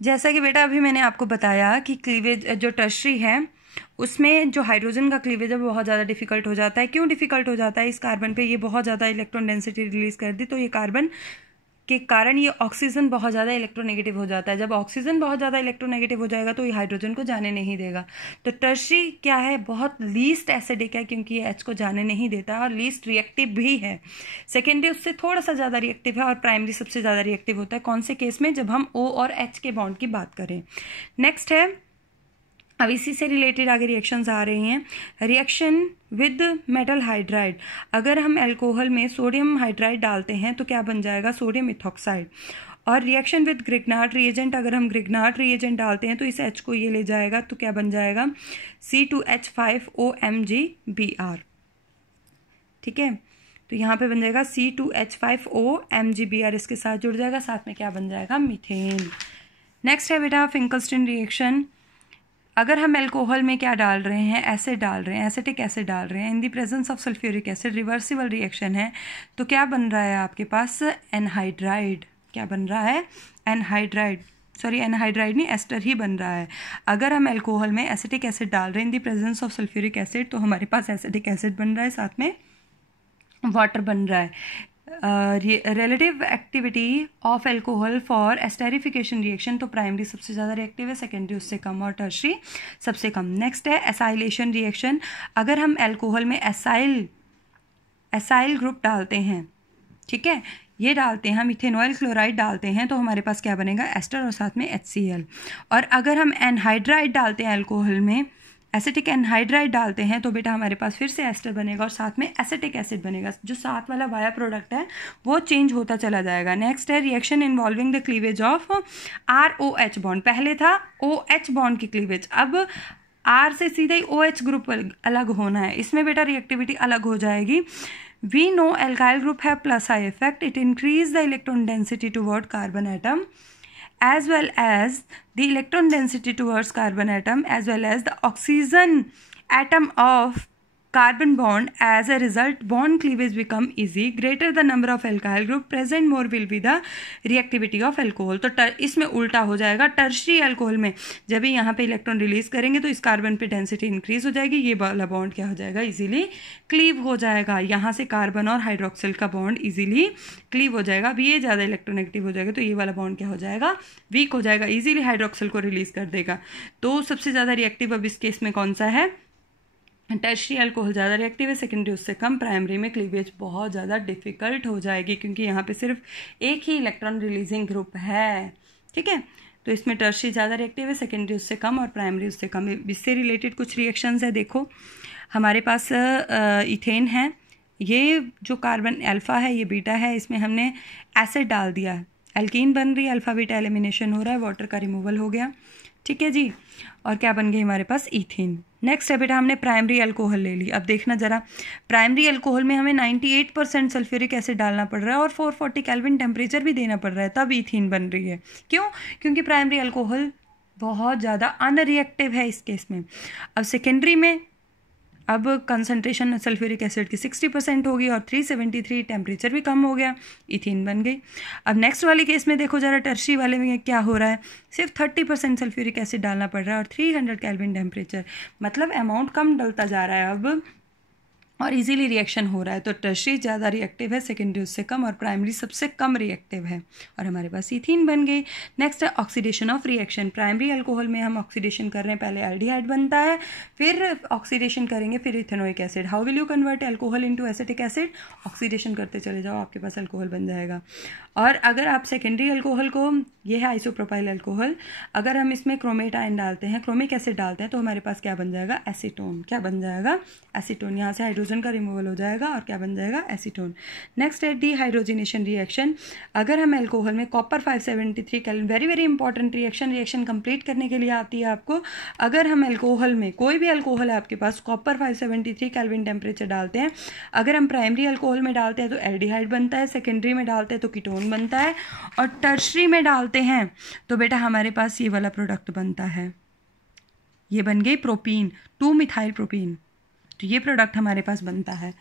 जैसा कि बेटा अभी मैंने आपको बताया कि क्लीवेज जो टर्शरी है उसमें जो हाइड्रोजन का क्लीवेज है वो बहुत ज़्यादा डिफिकल्ट हो जाता है। क्यों डिफिकल्ट हो जाता है? इस कार्बन पे ये बहुत ज़्यादा इलेक्ट्रॉन डेंसिटी रिलीज कर दी, तो ये कार्बन के कारण ये ऑक्सीजन बहुत ज़्यादा इलेक्ट्रोनेगेटिव हो जाता है। जब ऑक्सीजन बहुत ज़्यादा इलेक्ट्रोनेगेटिव हो जाएगा तो ये हाइड्रोजन को जाने नहीं देगा। तो टर्शरी क्या है? बहुत लीस्ट एसिडिक है क्योंकि ये एच को जाने नहीं देता और लीस्ट रिएक्टिव भी है। सेकेंडरी उससे थोड़ा सा ज़्यादा रिएक्टिव है और प्राइमरी सबसे ज़्यादा रिएक्टिव होता है। कौन से केस में? जब हम O और H के बॉन्ड की बात करें। नेक्स्ट है, अब इसी से रिलेटेड आगे रिएक्शंस आ रही हैं। रिएक्शन विद मेटल हाइड्राइड, अगर हम अल्कोहल में सोडियम हाइड्राइड डालते हैं तो क्या बन जाएगा? Sodium ethoxide. और रिएक्शन विद ग्रिग्नार्ड रिएजेंट, अगर हम ग्रिग्नार्ड रिएजेंट डालते हैं तो इस H को ये ले जाएगा तो क्या बन जाएगा? C2H5OMgBr। ठीक है, तो यहाँ पे बन जाएगा C2H5OMgBr, इसके साथ जुड़ जाएगा, साथ में क्या बन जाएगा? मीथेन। नेक्स्ट है बेटा फिंकलस्टीन रिएक्शन। अगर हम अल्कोहल में क्या डाल रहे हैं? एसिड डाल रहे हैं, एसिटिक एसिड डाल रहे हैं in the presence of sulphuric acid, reversible reaction है, तो क्या बन रहा है आपके पास? एनहाइड्राइड। क्या बन रहा है? एनहाइड्राइड। सॉरी, एनहाइड्राइड नहीं, एस्टर ही बन रहा है। अगर हम अल्कोहल में एसिटिक एसिड डाल रहे हैं in the presence of sulphuric acid तो हमारे पास एसिटिक एसिड बन रहा है, साथ में वाटर बन रहा है। Relative activity of alcohol for esterification reaction, तो प्राइमरी सबसे ज़्यादा रिएक्टिव है, सेकेंडरी उससे कम और टर्शरी सबसे कम। नेक्स्ट है एसाइलेशन रिएक्शन। अगर हम एल्कोहल में एसाइल ग्रुप डालते हैं, ठीक है, ये डालते हैं, हम इथेनॉइल क्लोराइड डालते हैं तो हमारे पास क्या बनेगा? एस्टर और साथ में HCl। और अगर हम एनहाइड्राइड डालते हैं अल्कोहल में, एसिटिक एनहाइड्राइड डालते हैं तो बेटा हमारे पास फिर से एस्टर बनेगा और साथ में एसिटिक एसिड बनेगा। जो साथ वाला बाया प्रोडक्ट है वो चेंज होता चला जाएगा। नेक्स्ट है reaction involving the cleavage of ROH bond. पहले था OH बॉन्ड की क्लीवेज, अब R से सीधे ही OH ग्रुप अलग होना है, इसमें बेटा रिएक्टिविटी अलग हो जाएगी। We know alkyl group have plus I effect. It increase the electron density toward carbon atom as well as the electron density towards carbon atom as well as the oxygen atom of carbon bond. As a result, bond cleavage become easy. Greater the number of alkyl group present, more will be the reactivity of alcohol. तो इसमें उल्टा हो जाएगा। Tertiary alcohol में जब भी यहाँ पे इलेक्ट्रॉन रिलीज करेंगे तो इस कार्बन पे डेंसिटी इंक्रीज हो जाएगी, ये वाला बॉन्ड क्या हो जाएगा? इजीली क्लीव हो जाएगा। यहाँ से कार्बन और हाइड्रोक्सिल का बॉन्ड इजीली क्लीव हो जाएगा। अब ये ज़्यादा इलेक्ट्रोनेगेटिव हो जाएगा तो ये वाला बॉन्ड क्या हो जाएगा? वीक हो जाएगा, इजीली हाइड्रोक्सिल को रिलीज कर देगा। तो सबसे ज़्यादा रिएक्टिव अब इस केस में कौन सा है? टर्शरी अल्कोहल ज़्यादा रिएक्टिव है, सेकेंडरी उससे कम। प्राइमरी में क्लीवेज बहुत ज़्यादा डिफिकल्ट हो जाएगी क्योंकि यहाँ पे सिर्फ एक ही इलेक्ट्रॉन रिलीजिंग ग्रुप है। ठीक है, तो इसमें टर्शरी ज़्यादा रिएक्टिव है, सेकेंडरी उससे कम और प्राइमरी उससे कम। इससे रिलेटेड कुछ रिएक्शंस है। देखो हमारे पास इथेन है, ये जो कार्बन अल्फ़ा है ये बीटा है, इसमें हमने एसिड डाल दिया, एल्कीन बन रही है, अल्फ़ा बीटा एलिमिनेशन हो रहा है, वाटर का रिमूवल हो गया। ठीक है जी, और क्या बन गई हमारे पास? ईथेन। नेक्स्ट है बेटा हमने प्राइमरी अल्कोहल ले ली। अब देखना ज़रा, प्राइमरी अल्कोहल में हमें 98% सल्फ्यूरिक एसिड डालना पड़ रहा है और 440 केल्विन टेम्परेचर भी देना पड़ रहा है, तब ईथीन बन रही है। क्यों? क्योंकि प्राइमरी अल्कोहल बहुत ज़्यादा अनरिएक्टिव है इस केस में। अब सेकेंडरी में अब कंसनट्रेशन सल्फ्यूरिक एसिड की 60% होगी और 373 टेम्परेचर भी कम हो गया, इथीन बन गई। अब नेक्स्ट वाले केस में देखो ज़रा, टर्शरी वाले में क्या हो रहा है? सिर्फ 30% सल्फ्यूरिक एसिड डालना पड़ रहा है और 300 केल्विन टेम्परेचर, मतलब अमाउंट कम डलता जा रहा है अब और इजीली रिएक्शन हो रहा है। तो टर्शरी ज़्यादा रिएक्टिव है, सेकेंडरी उससे कम और प्राइमरी सबसे कम रिएक्टिव है और हमारे पास इथीन बन गई। नेक्स्ट है oxidation of reaction. Primary alcohol में हम ऑक्सीडेशन कर रहे हैं, पहले एल्डिहाइड बनता है, फिर ऑक्सीडेशन करेंगे, फिर ethanoic acid. How will you convert alcohol into acetic acid? Oxidation करते चले जाओ, आपके पास अल्कोहल बन जाएगा। और अगर आप सेकेंडरी अल्कोहल को, ये है आइसोप्रोपाइल अल्कोहल, अगर हम इसमें क्रोमेट आयन डालते हैं, क्रोमिक एसिड डालते हैं तो हमारे पास क्या बन जाएगा? एसीटोन। क्या बन जाएगा? एसीटोन। यहाँ से हाइड्रोजन का रिमूवल हो जाएगा और क्या बन जाएगा? एसीटोन। नेक्स्ट है डीहाइड्रोजिनेशन रिएक्शन। अगर हम अल्कोहल में copper 573 kelvin, very very important reaction complete करने के लिए आती है आपको। अगर हम अल्कोहल में, कोई भी अल्कोहल है आपके पास, कॉपर 573 केल्विन टेम्परेचर डालते हैं, अगर हम प्राइमरी अल्कोहल में डालते हैं तो एल्डिहाइड बनता है, सेकेंडरी में डालते हैं तो कीटोन बनता है और टर्शरी में डालते हैं तो बेटा हमारे पास ये वाला प्रोडक्ट बनता है, ये बन गई प्रोपीन, 2 मिथाइल प्रोपीन। तो ये प्रोडक्ट हमारे पास बनता है।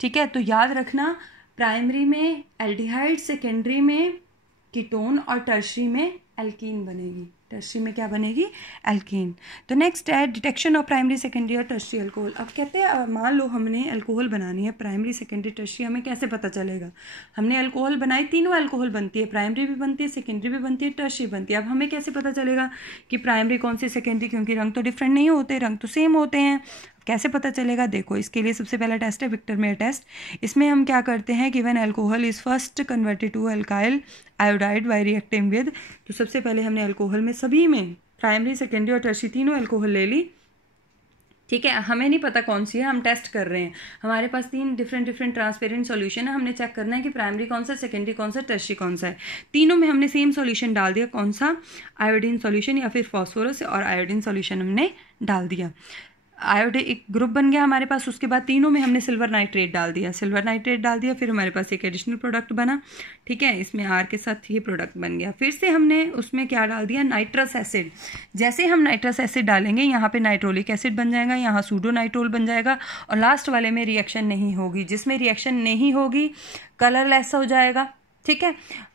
ठीक है, तो याद रखना, प्राइमरी में एल्डिहाइड, सेकेंडरी में कीटोन और टर्शरी में एल्कीन बनेगी। टर्शियरी में क्या बनेगी, एल्केन। तो नेक्स्ट है डिटेक्शन ऑफ प्राइमरी सेकेंडरी और टर्शियरी अल्कोहल। अब कहते हैं मान लो हमने अल्कोहल बनानी है, प्राइमरी सेकेंडरी टर्शियरी, हमें कैसे पता चलेगा? हमने अल्कोहल बनाई, तीनों अल्कोहल बनती है, प्राइमरी भी बनती है, सेकेंडरी भी बनती है, टर्शियरी बनती है। अब हमें कैसे पता चलेगा कि प्राइमरी कौन सी, सेकेंडरी? क्योंकि रंग तो डिफरेंट नहीं होते, रंग तो सेम होते हैं। कैसे पता चलेगा? देखो, इसके लिए सबसे पहला टेस्ट है विक्टरमेयर टेस्ट। इसमें हम क्या करते हैं कि when alcohol is first converted to alkyl iodide by reacting with, तो सबसे पहले हमने अल्कोहल में सभी में प्राइमरी, सेकेंडरी और टर्शियरी तीनों अल्कोहल ले ली, ठीक है। हमें नहीं पता कौन सी है, हम टेस्ट कर रहे हैं। हमारे पास 3 डिफरेंट ट्रांसपेरेंट सॉल्यूशन है, हमने चेक करना है कि प्राइमरी कौन सा, सेकेंडरी कौन सा, टर्शियरी कौन सा है। तीनों में हमने सेम सॉल्यूशन डाल दिया, कौन सा, आयोडीन सॉल्यूशन या फिर फॉस्फोरस और आयोडीन सॉल्यूशन हमने डाल दिया। आयोडीन एक ग्रुप बन गया हमारे पास। उसके बाद तीनों में हमने सिल्वर नाइट्रेट डाल दिया, फिर हमारे पास एक एडिशनल प्रोडक्ट बना, ठीक है। इसमें आर के साथ ये प्रोडक्ट बन गया। फिर से हमने उसमें क्या डाल दिया, नाइट्रस एसिड। जैसे हम नाइट्रस एसिड डालेंगे, यहाँ पे नाइट्रोलिक एसिड बन जाएगा, यहाँ सूडोनाइट्रोल बन जाएगा, और लास्ट वाले में रिएक्शन नहीं होगी। जिसमें रिएक्शन नहीं होगी, कलरलेस हो जाएगा, ठीक है।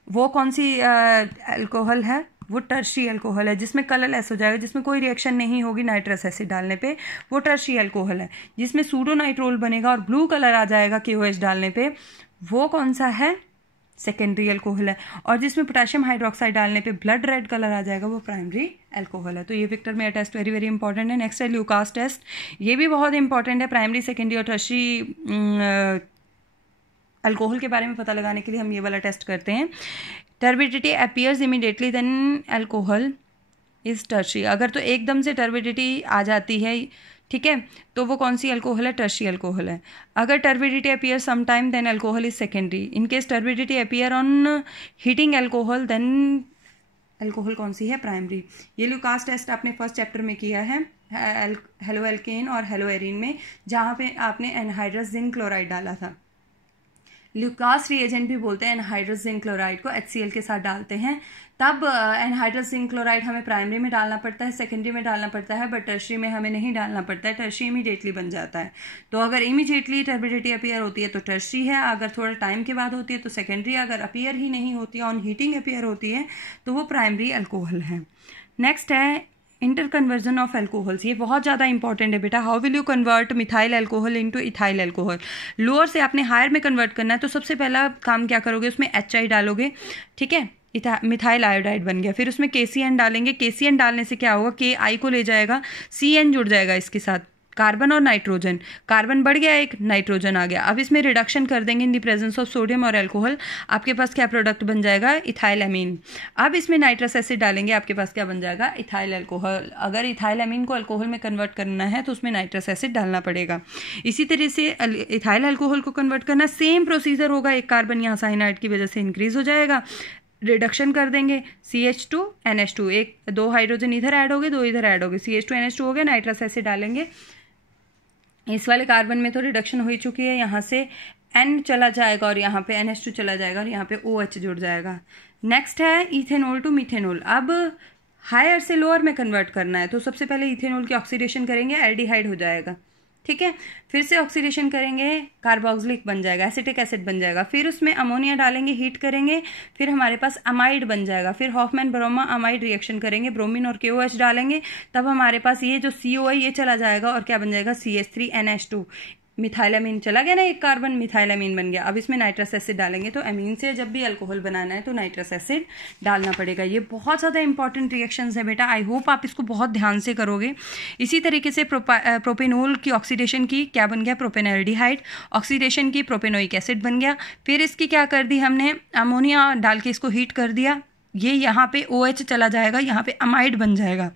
वो कौन सी अल्कोहल है? वो टर्शियरी अल्कोहल है। जिसमें कलरलेस हो जाएगा, जिसमें कोई रिएक्शन नहीं होगी नाइट्रस एसिड डालने पे, वो टर्शियरी अल्कोहल है। जिसमें सूडोनाइट्रोल बनेगा और ब्लू कलर आ जाएगा KOH डालने पे, वो कौन सा है? सेकेंडरी अल्कोहल है। और जिसमें पोटेशियम हाइड्रोक्साइड डालने पे ब्लड रेड कलर आ जाएगा, वो प्राइमरी अल्कोहल है। तो ये विक्टरमेयर टेस्ट वेरी वेरी इंपॉर्टेंट है। नेक्स्ट है ल्यूकास टेस्ट। ये भी बहुत इंपॉर्टेंट है प्राइमरी, सेकेंडरी और टर्शियरी अल्कोहल के बारे में पता लगाने के लिए हम ये वाला टेस्ट करते हैं। Turbidity appears immediately then alcohol is tertiary. अगर तो एकदम से टर्बिडिटी आ जाती है, ठीक है, तो वो कौन सी अल्कोहल है? टर्शियरी अल्कोहल है। अगर turbidity appear some time then alcohol is secondary. In case turbidity appear on heating alcohol then alcohol कौन सी है? प्राइमरी। ये ल्यूकास टेस्ट आपने फर्स्ट चैप्टर में किया है, हेलो एल्केन और हेलो एरीन में, जहाँ पे आपने एनहाइड्रस जिंक क्लोराइड डाला था। ल्यूकास रिएजेंट भी बोलते हैं एनहाइड्रस जिंक क्लोराइड को, HCl के साथ डालते हैं। तब एनहाइड्रस जिंक क्लोराइड हमें प्राइमरी में डालना पड़ता है, सेकेंडरी में डालना पड़ता है, बट टर्शियरी में हमें नहीं डालना पड़ता है। टर्शियरी इमीडिएटली बन जाता है। तो अगर इमीडिएटली टर्बिडिटी अपीयर होती है तो टर्शियरी है, अगर थोड़ा टाइम के बाद होती है तो सेकेंडरी, अगर अपीयर ही नहीं होती है, ऑन हीटिंग अपीयर होती है, तो वो प्राइमरी अल्कोहल है। नेक्स्ट है इंटर कन्वर्जन ऑफ अल्कोहल्स। ये बहुत ज़्यादा इंपॉर्टेंट है बेटा। How will you convert methyl alcohol into ethyl alcohol? Lower से आपने हायर में कन्वर्ट करना है, तो सबसे पहला काम क्या करोगे, उसमें HI डालोगे, ठीक है, मिथाइल आयोडाइड बन गया। फिर उसमें KCN डालेंगे। KCN डालने से क्या होगा, KI को ले जाएगा, CN जुड़ जाएगा इसके साथ, कार्बन और नाइट्रोजन, कार्बन बढ़ गया एक, नाइट्रोजन आ गया। अब इसमें रिडक्शन कर देंगे in the presence of sodium और अल्कोहल, आपके पास क्या प्रोडक्ट बन जाएगा, इथाइल एमीन। अब इसमें नाइट्रस एसिड डालेंगे, आपके पास क्या बन जाएगा, इथाइल अल्कोहल। अगर इथाइल एमीन को अल्कोहल में कन्वर्ट करना है तो उसमें नाइट्रस एसिड डालना पड़ेगा। इसी तरह से इथाइल अल्कोहल को कन्वर्ट करना, सेम प्रोसीजर होगा। एक कार्बन यहाँ साइनाइड की वजह से इंक्रीज हो जाएगा, रिडक्शन कर देंगे, CH2 NH2, एक 2 हाइड्रोजन इधर ऐड हो गए, 2 इधर ऐड हो गए, CH2 NH2 हो गया, नाइट्रस एसिड डालेंगे। इस वाले कार्बन में तो रिडक्शन हो ही चुकी है, यहाँ से N चला जाएगा और यहाँ पे NH2 चला जाएगा और यहाँ पे OH जुड़ जाएगा। नेक्स्ट है इथेनॉल टू मिथेनॉल। अब हायर से लोअर में कन्वर्ट करना है, तो सबसे पहले इथेनॉल की ऑक्सीडेशन करेंगे, एल्डिहाइड हो जाएगा, ठीक है। फिर से ऑक्सीडेशन करेंगे, कार्बोक्सिलिक बन जाएगा, एसिटिक एसिड बन जाएगा। फिर उसमें अमोनिया डालेंगे, हीट करेंगे, फिर हमारे पास अमाइड बन जाएगा। फिर हॉफमैन ब्रोमा अमाइड रिएक्शन करेंगे, ब्रोमीन और KOH डालेंगे, तब हमारे पास ये जो CO है ये चला जाएगा और क्या बन जाएगा, CH3NH2। मिथाइलामीन चला गया ना, एक कार्बन, मिथाइलामीन बन गया। अब इसमें नाइट्रस एसिड डालेंगे। तो अमीन से जब भी अल्कोहल बनाना है तो नाइट्रस एसिड डालना पड़ेगा। ये बहुत ज़्यादा इंपॉर्टेंट रिएक्शंस है बेटा, आई होप आप इसको बहुत ध्यान से करोगे। इसी तरीके से प्रोपेनॉल की ऑक्सीडेशन की क्या बन गया, प्रोपेनल्डिहाइड, ऑक्सीडेशन की प्रोपेनोइक एसिड बन गया। फिर इसकी क्या कर दी हमने, अमोनिया डाल के इसको हीट कर दिया, ये यहाँ पे OH चला जाएगा, यहाँ पे अमाइड बन जाएगा।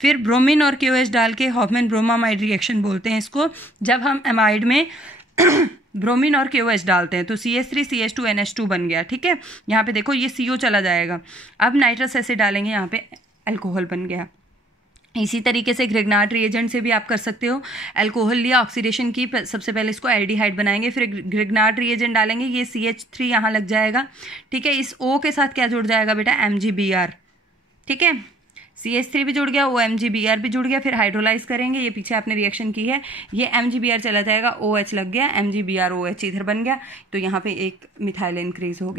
फिर ब्रोमीन और KOH डाल के हॉफमैन ब्रोमामाइड रिएक्शन बोलते हैं इसको। जब हम अमाइड में ब्रोमीन और KOH डालते हैं तो CH3 CH2 NH2 बन गया, ठीक है। यहाँ पे देखो ये CO चला जाएगा। अब नाइट्रस एसिड डालेंगे, यहाँ पे अल्कोहल बन गया। इसी तरीके से ग्रिग्नार्ड रिएजेंट से भी आप कर सकते हो। अल्कोहल लिया, ऑक्सीडेशन की, सबसे पहले इसको एल्डिहाइड बनाएंगे, फिर ग्रिग्नार्ड रिएजेंट डालेंगे, ये CH3 यहाँ लग जाएगा, ठीक है। इस O के साथ क्या जुड़ जाएगा बेटा, MgBr, ठीक है। CH3 भी जुड़ गया, OMgBr भी जुड़ गया, फिर हाइड्रोलाइज करेंगे, ये पीछे आपने रिएक्शन की है, ये MgBr चला जाएगा, OH लग गया, MgBr OH इधर बन गया, तो यहाँ पे एक मिथाइल इंक्रीज हो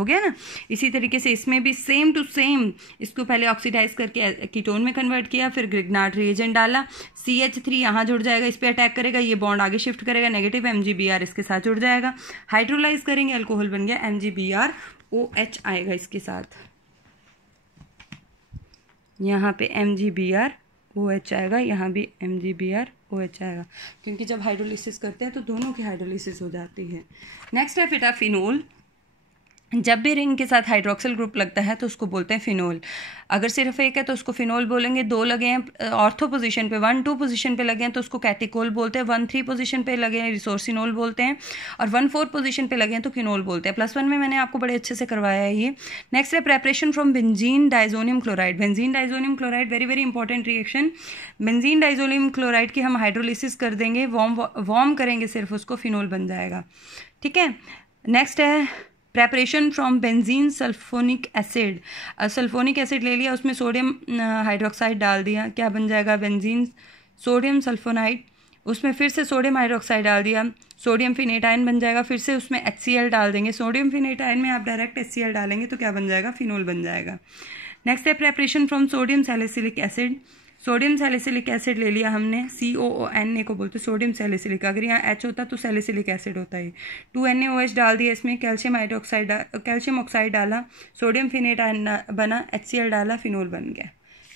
हो गया ना। इसी तरीके से इसमें भी सेम टू सेम, इसको पहले ऑक्सीडाइज करके कीटोन में कन्वर्ट किया, फिर ग्रिग्नार्ड रिएजेंट डाला, CH3 यहाँ जुड़ जाएगा, इस पर अटैक करेगा, ये बॉन्ड आगे शिफ्ट करेगा, नेगेटिव MgBr इसके साथ जुड़ जाएगा, हाइड्रोलाइज करेंगे, अल्कोहल बन गया, MgBrOH आएगा इसके साथ, यहाँ पे MgBrOH आएगा, यहाँ भी MgBrOH आएगा, क्योंकि जब हाइड्रोलिसिस करते हैं तो दोनों की हाइड्रोलिसिस हो जाती है। नेक्स्ट है फिटा फिनोल। जब भी रिंग के साथ हाइड्रोक्सिल ग्रुप लगता है तो उसको बोलते हैं फिनोल। अगर सिर्फ एक है तो उसको फिनोल बोलेंगे, 2 लगे हैं ऑर्थो पोजीशन पे, 1-2 पोजीशन पे लगे हैं तो उसको कैटिकोल बोलते हैं, 1-3 पोजीशन पे लगे हैं रिसोर्सिनोल बोलते हैं, और 1-4 पोजीशन पे लगे हैं तो किनोल बोलते हैं। +1 में मैंने आपको बड़े अच्छे से करवाया है ये। नेक्स्ट है preparation from benzene diazonium chloride. Benzene diazonium chloride very very important reaction. Benzene diazonium chloride की हम हाइड्रोलिसिस कर देंगे, वार्म करेंगे सिर्फ उसको, फिनोल बन जाएगा, ठीक है। नेक्स्ट है preparation from benzene sulphonic acid. Sulphonic acid ले लिया, उसमें सोडियम हाइड्रोक्साइड डाल दिया, क्या बन जाएगा, बेंजीन सोडियम सल्फोनाइड। उसमें फिर से सोडियम हाइड्रोक्साइड डाल दिया, सोडियम फिनेटाइन बन जाएगा, फिर से उसमें HCl डाल देंगे। सोडियम फिनेटाइन में आप डायरेक्ट HCl डालेंगे तो क्या बन जाएगा, फिनोल बन जाएगा। नेक्स्ट है preparation from sodium salicylic acid. Sodium salicylic acid ले लिया हमने, COONA को बोलते सोडियम सैलिसिलिक, अगर यहाँ H होता तो सैलिसिलिक एसिड होता है। 2NaOH डाल दिया इसमें, कैल्शियम हाइड्रोक्साइड, कैल्शियम ऑक्साइड डाला, सोडियम फिनेटाइन बना, HCl डाला, फिनोल बन गया।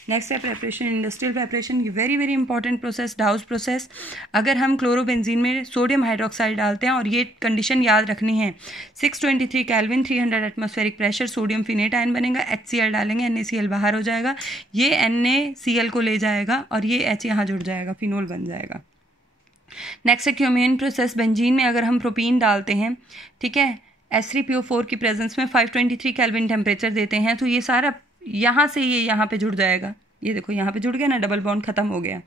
नेक्स्ट है preparation, industrial preparation, very very important process, डाउस process. अगर हम क्लोरोबेंजीन में सोडियम हाइड्रोक्साइड डालते हैं, और ये कंडीशन याद रखनी है, 623 केल्विन 300 एटमॉस्फेरिक प्रेशर, सोडियम फिनेटाइन बनेगा, HCl डालेंगे, NaCl बाहर हो जाएगा, ये NaCl को ले जाएगा और ये H यहाँ जुड़ जाएगा, फिनोल बन जाएगा। नेक्स्ट है क्यूमेन प्रोसेस। बेंजीन में अगर हम प्रोपीन डालते हैं, ठीक है, H3PO4 की प्रेजेंस में 523 केल्विन टेम्परेचर देते हैं, तो ये सारा यहाँ से ये यहाँ पे जुड़ जाएगा, ये देखो यहाँ पे जुड़ गया ना, डबल बॉन्ड खत्म हो गया,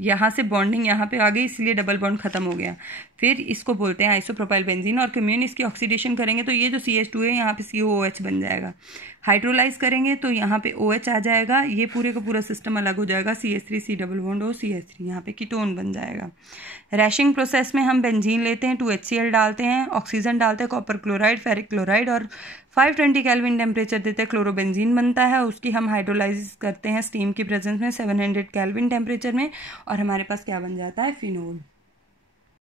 यहाँ से बॉन्डिंग यहाँ पे आ गई, इसलिए डबल बॉन्ड खत्म हो गया। फिर इसको बोलते हैं आइसोप्रोपाइल बेंजीन, और क्यूमेन इसकी ऑक्सीडेशन करेंगे तो ये जो CH2 है यहाँ पे COOH बन जाएगा। हाइड्रोलाइज करेंगे तो यहाँ पे OH आ जाएगा, ये पूरे का पूरा सिस्टम अलग हो जाएगा, CH3 C double bond O CH3, यहाँ पे कीटोन बन जाएगा। रैशिंग प्रोसेस में हम बेंजीन लेते हैं, 2HCl डालते हैं, ऑक्सीजन डालते हैं, कॉपर क्लोराइड, फेरिक क्लोराइड, और 520 केल्विन टेम्परेचर देते हैं, क्लोरोबेंजीन बनता है। उसकी हम हाइड्रोलाइज करते हैं स्टीम की प्रेजेंस में 700 केल्विन टेम्परेचर में, और हमारे पास क्या बन जाता है, फिनोल।